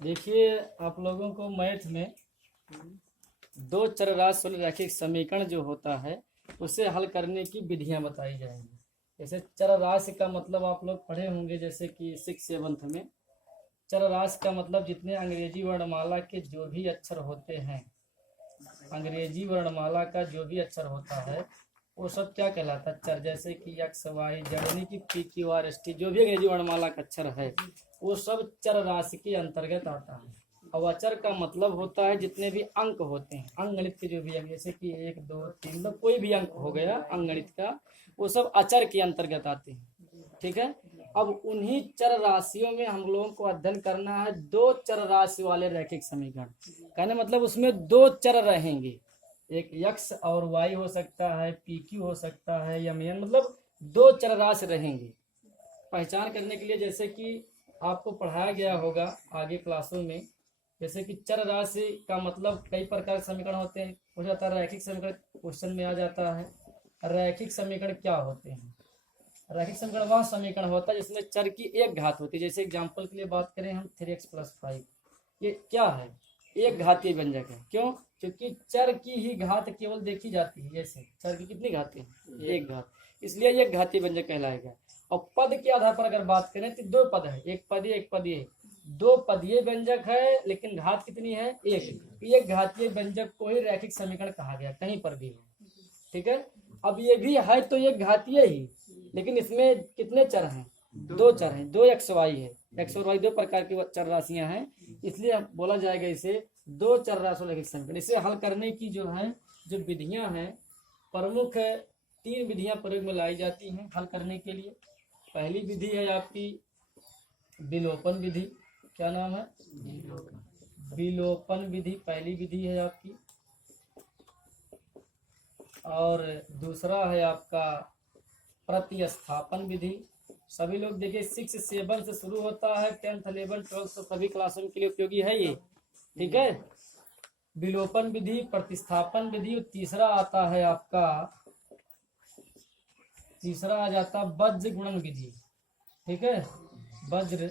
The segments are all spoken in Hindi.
देखिए, आप लोगों को मैथ में दो चरराशि वाले रैखिक समीकरण जो होता है उसे हल करने की विधियां बताई जाएंगी। जैसे चरराशि का मतलब आप लोग पढ़े होंगे, जैसे कि 6th-7th में। चरराशि का मतलब जितने अंग्रेजी वर्णमाला के जो भी अक्षर होते हैं, अंग्रेजी वर्णमाला का जो भी अक्षर होता है वो सब क्या कहलाता है? चर। जैसे कि एक्स वाई जेड, यानी कि P Q R S T, जो भी अंग्रेजी वर्णमाला का अक्षर है वो सब चर राशि के अंतर्गत आता है। अब अचर का मतलब होता है जितने भी अंक होते हैं, अंकगणित के जो भी अंक, जैसे कि 1 2 3, मतलब कोई भी अंक हो गया अंकगणित का, वो सब अचर के अंतर्गत आते हैं। ठीक है। अब उन्हीं चर राशियों में हम लोगों को अध्ययन करना है दो चर राशि वाले रैखिक समीकरण। कहने मतलब उसमें दो चर रहेंगे, एक यक्स और वाई हो सकता है, पी क्यू हो सकता है, या एन, मतलब दो चर राशि रहेंगे। पहचान करने के लिए जैसे कि आपको पढ़ाया गया होगा आगे क्लासों में, जैसे कि चर राशि का मतलब कई प्रकार के समीकरण होते हैं, हो जाता है रैखिक समीकरण, क्वेश्चन में आ जाता है। रैखिक समीकरण क्या होते हैं? रैखिक समीकरण वह समीकरण होता है जिसमें चर की एक घात होती है। जैसे एग्जाम्पल के लिए बात करें हम, 3x+5, ये क्या है? एक घातीय व्यंजक है। क्यों? क्योंकि चर की ही घात केवल देखी जाती है। जैसे चर की कितनी घातें हैं? एक घात, इसलिए ये घातीय व्यंजक कहलाएगा। और पद के आधार पर अगर बात करें तो दो पद है, एक पदीय एक पदीय। दो पदीय व्यंजक है लेकिन घात कितनी है? एक घातीय व्यंजक को ही रैखिक समीकरण कहा गया, कहीं पर भी हो। ठीक है। अब ये भी है तो ये घातीय ही, लेकिन इसमें कितने चर हैं? दो चर हैं, दो एक्स वाई है। एक्स और वाई दो प्रकार की चर राशियां हैं, इसलिए बोला जाएगा इसे दो चर राशि रैखिक समीकरण। इसे हल करने की जो है, जो विधियां हैं, प्रमुख है, 3 विधियां प्रयोग में लाई जाती हैं हल करने के लिए। पहली विधि है आपकी विलोपन विधि। क्या नाम है? विलोपन विधि पहली विधि है आपकी। और दूसरा है आपका प्रतिस्थापन विधि। सभी लोग देखिए 6-7 से शुरू होता है, 10th 11th 12th तो सभी क्लासों के लिए उपयोगी है ये। ठीक है। विलोपन विधि, प्रतिस्थापन विधि, और तीसरा आता है आपका, तीसरा आ जाता वज्र गुणन विधि। ठीक है। वज्र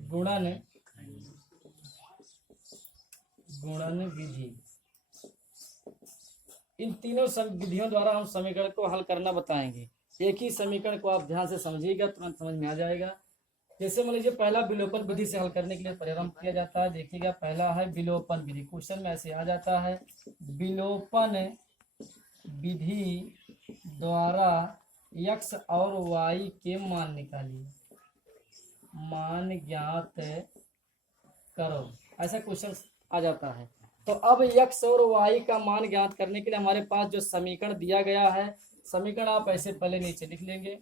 गुणन विधि। इन तीनों विधियों द्वारा हम समीकरण को हल करना बताएंगे। एक ही समीकरण को आप ध्यान से समझिएगा, तुरंत समझ में आ जाएगा। जैसे मान लीजिए पहला विलोपन विधि से हल करने के लिए प्रारंभ किया जाता है। देखिएगा, पहला है विलोपन विधि। क्वेश्चन में ऐसे आ जाता है, विलोपन विधि द्वारा x और y के मान निकालिए, मान ज्ञात करो, ऐसा क्वेश्चन आ जाता है। तो अब x और y का मान ज्ञात करने के लिए हमारे पास जो समीकरण दिया गया है, समीकरण आप ऐसे पहले नीचे लिख लेंगे।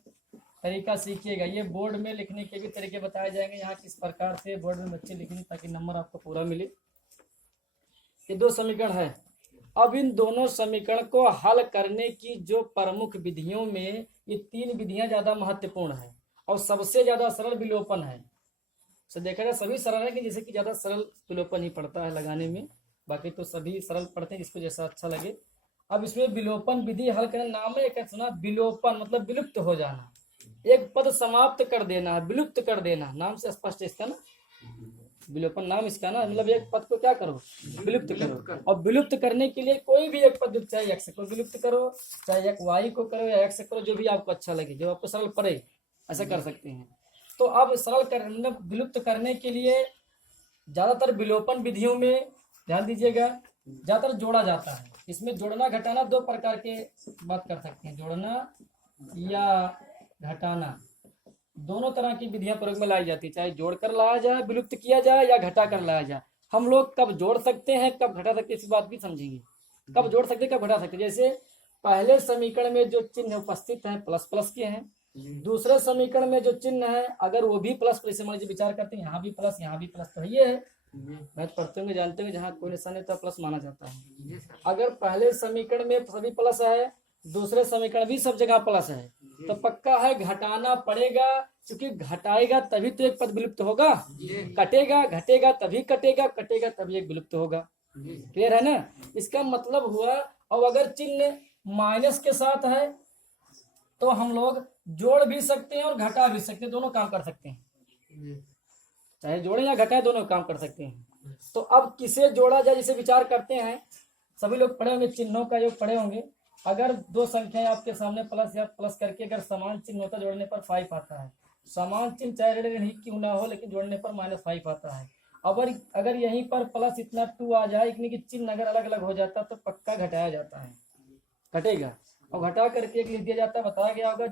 तरीका सीखिएगा, ये बोर्ड में लिखने के भी तरीके बताए जाएंगे, यहाँ किस प्रकार से बोर्ड में बच्चे लिखेंगे ताकि नंबर आपको पूरा मिले। ये दो समीकरण है। अब इन दोनों समीकरण को हल करने की जो प्रमुख विधियों में ये 3 विधियां ज्यादा महत्वपूर्ण है, और सबसे ज्यादा सरल विलोपन है। तो देखा जाए सभी सरल है कि जैसे कि ज्यादा सरल विलोपन ही पड़ता है लगाने में, बाकी तो सभी सरल पढ़ते हैं, जिसको जैसा अच्छा लगे। अब इसमें विलोपन विधि हल करने, नाम में एक सुना, विलोपन मतलब विलुप्त हो जाना, एक पद समाप्त कर देना, विलुप्त कर देना, नाम से स्पष्ट इसका ना, विलोपन नाम इसका ना, मतलब एक पद को क्या करो? विलुप्त करो। और विलुप्त करने के लिए कोई भी एक पद, चाहे एक्स को विलुप्त करो, चाहे एक वाई को करो, या एक्स करो, जो भी आपको अच्छा लगे, जो आपको सरल पड़े, ऐसा कर सकते हैं। तो अब सरल करने, विलुप्त करने के लिए ज्यादातर विलोपन विधियों में ध्यान दीजिएगा, ज्यादातर जोड़ा जाता है। इसमें जोड़ना घटाना दो प्रकार के बात कर सकते हैं, जोड़ना या घटाना, दोनों तरह की विधियां प्रयोग में लाई जाती है। चाहे जोड़कर लाया जाए, विलुप्त किया जाए, या घटा कर लाया जाए। हम लोग कब जोड़ सकते हैं, कब घटा सकते हैं, इस बात भी समझेंगे। कब जोड़ सकते हैं, कब घटा सकते हैं। जैसे पहले समीकरण में जो चिन्ह उपस्थित है प्लस प्लस के हैं, दूसरे समीकरण में जो चिन्ह है अगर वो भी प्लस प्लस, मान लीजिए विचार करते हैं यहाँ भी प्लस यहाँ भी प्लस, तो ये है मैथ पढ़ते होंगे, जानते होंगे, जहाँ कोई निशान है तो प्लस माना जाता है। अगर पहले समीकरण में सभी प्लस है, दूसरे समीकरण भी सब जगह प्लस है, तो पक्का है घटाना पड़ेगा, क्योंकि घटाएगा तभी तो एक पद विलुप्त होगा, कटेगा घटेगा तभी कटेगा, कटेगा तभी एक विलुप्त होगा। क्लियर है ना? इसका मतलब हुआ। और अगर चिन्ह माइनस के साथ है तो हम लोग जोड़ भी सकते हैं और घटा भी सकते हैं, दोनों काम कर सकते हैं। चाहे जोड़े या घटाए दोनों काम कर सकते हैं। तो अब किसे जोड़ा जाए जिसे विचार करते हैं। सभी लोग पढ़े होंगे, चिन्हों का योग पढ़े होंगे। अगर दो संख्याएं आपके सामने प्लस या प्लस करके अगर समान चिन्ह होता जोड़ने पर 5 आता है। समान चिन्ह चाहे ऋण ही क्यों ना हो लेकिन जोड़ने पर -5 आता है। अगर यहीं पर प्लस इतना 2 आ जाए, इतनी की चिन्ह अगर अलग अलग हो जाता तो पक्का घटाया जाता है, घटेगा। और घटा करके एक लिख दिया जाता है, बताया गया होगा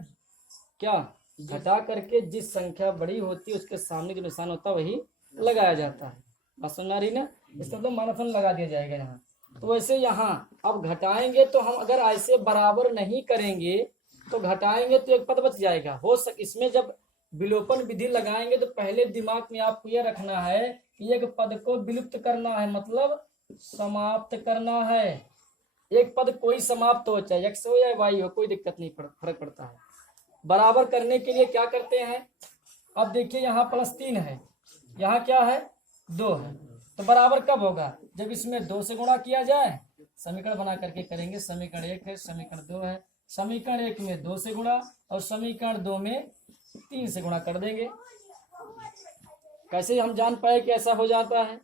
क्या, घटा करके जिस संख्या बड़ी होती है उसके सामने जो निशान होता है वही लगाया जाता है। बात समझ आ रही ना। इसका मतलब मानफन लगा दिया जाएगा यहाँ। तो वैसे यहाँ अब घटाएंगे तो हम अगर ऐसे बराबर नहीं करेंगे तो घटाएंगे तो एक पद बच जाएगा। इसमें जब विलोपन विधि लगाएंगे तो पहले दिमाग में आपको यह रखना है कि एक पद को विलुप्त करना है, मतलब समाप्त करना है। एक पद कोई समाप्त हो, चाहे x हो या y हो, कोई दिक्कत नहीं, फर्क पड़ता है। बराबर करने के लिए क्या करते हैं, अब देखिए यहाँ +3 है, यहाँ क्या है 2 है। तो बराबर कब होगा, जब इसमें 2 से गुणा किया जाए। समीकरण बना करके करेंगे। समीकरण 1 है, समीकरण 2 है। समीकरण 1 में 2 से गुणा और समीकरण 2 में 3 से गुणा कर देंगे। कैसे हम जान पाए कि ऐसा हो जाता है।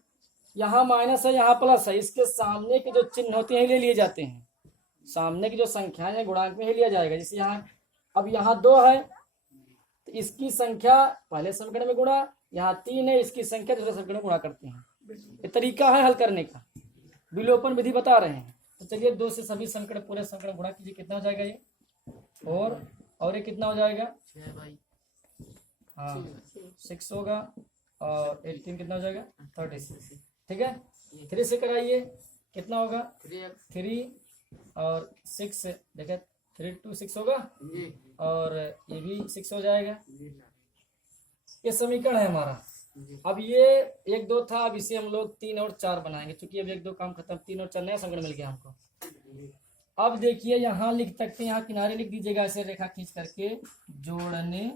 यहाँ माइनस है, यहाँ प्लस है, इसके सामने के जो चिन्ह होते हैं ले लिए जाते हैं। सामने की जो संख्याएं हैं गुणांक में ही लिया जाएगा। जैसे यहाँ अब यहाँ 2 है तो इसकी संख्या पहले समीकरण में गुणा, यहाँ 3 है इसकी संख्या दूसरे समीकरण में गुणा करते हैं। ये तरीका है हल करने का, विलोपन विधि बता रहे हैं। तो चलिए 2 से सभी समीकरण पूरे समीकरण गुणा कीजिए, कितना हो जाएगा ये, और ये कितना हो जाएगा, हाँ 6 होगा, और 18 कितना हो जाएगा 36। ठीक है, 3 से कराइए कितना होगा 3 और 6 देखिए 3 2 6 होगा, और ये भी 6 हो जाएगा। ये समीकरण है हमारा। अब ये 1 2 था, अब इसे हम लोग 3 और 4 बनाएंगे, क्योंकि अब 1 2 काम खत्म, 3 और 4 नया समीकरण मिल गया हमको। अब देखिए यहाँ लिख सकते हैं, यहाँ किनारे लिख दीजिएगा ऐसे रेखा खींच करके, जोड़ने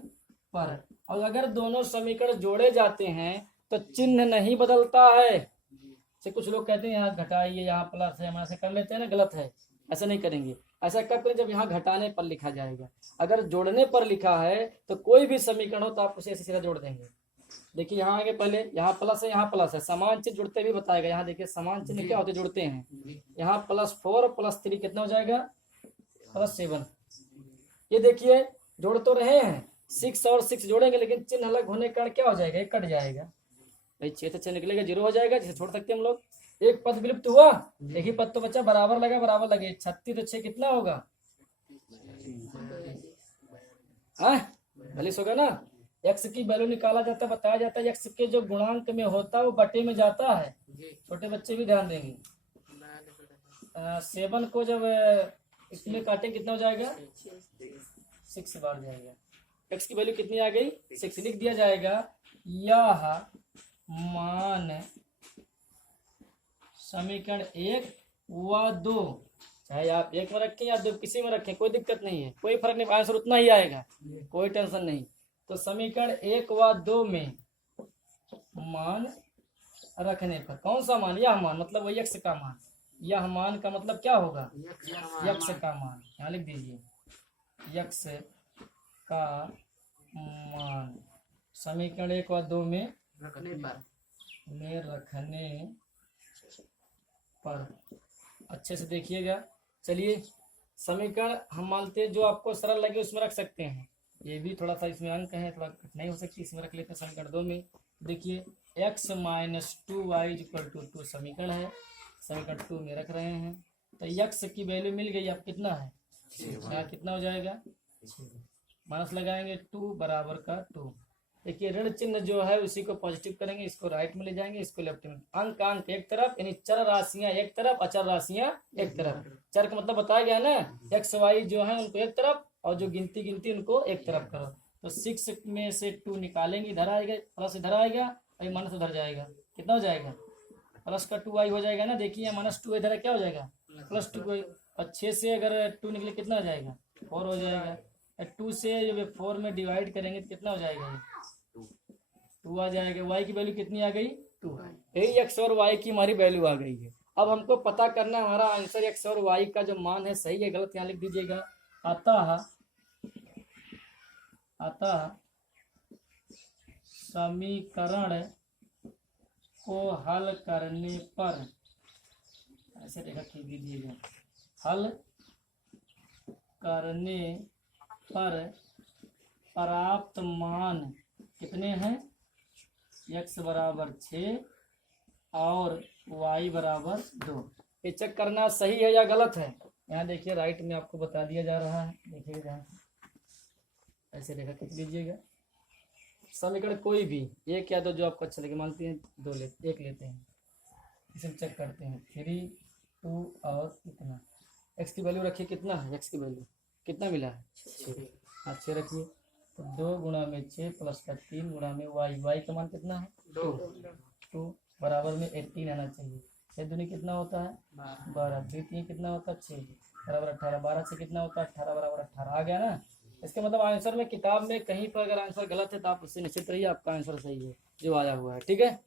पर। और अगर दोनों समीकरण जोड़े जाते हैं तो चिन्ह नहीं बदलता है। से कुछ लोग कहते हैं यहाँ घटाइए, यहाँ प्लस है, हम ऐसे कर लेते हैं ना, गलत है, ऐसा नहीं करेंगे। ऐसा कब करें, जब यहाँ घटाने पर लिखा जाएगा। अगर जोड़ने पर लिखा है तो कोई भी समीकरण हो तो आप उसे ऐसे सीधा जोड़ देंगे। देखिए यहाँ आगे पहले यहाँ प्लस है, यहाँ प्लस है, समान चिन्ह जुड़ते भी बताएगा। यहाँ देखिए समान चिन्ह क्या होते जुड़ते हैं। यहाँ +4 +3 कितना हो जाएगा +7। ये देखिए जोड़ तो रहे हैं, 6 और 6 जोड़ेंगे लेकिन चिन्ह अलग होने के कारण क्या हो जाएगा, ये कट जाएगा भाई, 6 से 6 निकलेगा 0 हो जाएगा, जिसे छोड़ सकते हैं हम लोग। एक पद विलुप्त हुआ, एक ही पद तो बच्चा, बराबर लगा बराबर लगे, 36 तो 6 कितना होगा 42 होगा ना। x की वैल्यू निकाला जाता है, बताया जाता है x के जो गुणांक में होता है वो बटे में जाता है। छोटे बच्चे भी ध्यान देंगे। 7 को जब इसमें काटें कितना हो जाएगा 6 बार जाएगा। x की वैल्यू कितनी आ गई 6, लिख दिया जाएगा। यह मान समीकरण 1 व 2, चाहे आप 1 में रखें या 2 किसी में रखें, कोई दिक्कत नहीं है, कोई फर्क नहीं, आंसर उतना ही आएगा, कोई टेंशन नहीं। तो समीकरण 1 व 2 में मान रखने पर, कौन सा मान, यह मान, मतलब वही x का मान। यह मान का मतलब क्या होगा, x का मान, यहाँ लिख दीजिए x का मान समीकरण 1 व 2 में रखने पर। अच्छे से देखिएगा। चलिए समीकरण हम मानते हैं जो आपको सरल लगे उसमें रख सकते हैं। ये भी थोड़ा सा इसमें अंक है, थोड़ा कठिनाई हो सकती है, इसमें रख लेते हैं समीकरण 2 में। देखिए x - 2y = 2 समीकरण है, समीकरण 2 में रख रहे हैं। तो x की वैल्यू मिल गई, अब कितना है यहाँ कितना हो जाएगा, माइनस लगाएंगे 2 बराबर का 2। देखिए ऋण चिन्ह जो है उसी को पॉजिटिव करेंगे, इसको राइट में ले जाएंगे, इसको लेफ्ट में। अंक एक तरफ, यानी चर राशियां एक तरफ, अचर राशियां एक तरफ। चर का मतलब बताया गया ना, x y जो है उनको एक तरफ और जो गिनती उनको एक तरफ करो। तो 6 में से 2 निकालेंगे, इधर आएगा, प्लस इधर आएगा और माइनस उधर जाएगा, कितना हो जाएगा प्लस का 2y हो जाएगा ना। देखिए -2 इधर है, क्या हो जाएगा +2। और 6 से अगर 2 निकले कितना हो जाएगा 4 हो जाएगा। 2 से जब 4 में डिवाइड करेंगे तो कितना हो जाएगा 2 आ जाएगा। y की वैल्यू कितनी आ गई 2। यही x और y की हमारी वैल्यू आ गई है। अब हमको पता करना है हमारा आंसर x और y का जो मान है सही है गलत, यहाँ लिख दीजिएगा। अतः समीकरण को हल करने पर, ऐसे रेखा खींच दीजिएगा, हल करने पर प्राप्त मान कितने हैं, x बराबर 6 और y बराबर 2। ये चेक करना सही है या गलत है। यहाँ देखिए राइट में आपको बता दिया जा रहा है, देखिएगा जहाँ ऐसे रेखा खींच लीजिएगा। समीकरण कोई भी एक या दो जो आपको अच्छा लगे, मानते हैं एक लेते हैं, इसे चेक करते हैं। 3, 2 और कितना, x की वैल्यू रखिए, कितना है x की वैल्यू, कितना मिला है 6। हाँ 6 रखिए, तो 2 गुणा में 6 प्लस का 3 गुणा में y का मान कितना है 2 बराबर में 18 आना चाहिए। 6 दूनी कितना होता है 12, 2 कितना होता है 6 बराबर 18, 12 से कितना होता है 18 बराबर 18 आ गया ना। इसके मतलब आंसर में किताब में कहीं पर अगर आंसर गलत है तो आप उससे निश्चित रहिए आपका आंसर सही है जो आया हुआ है, ठीक है।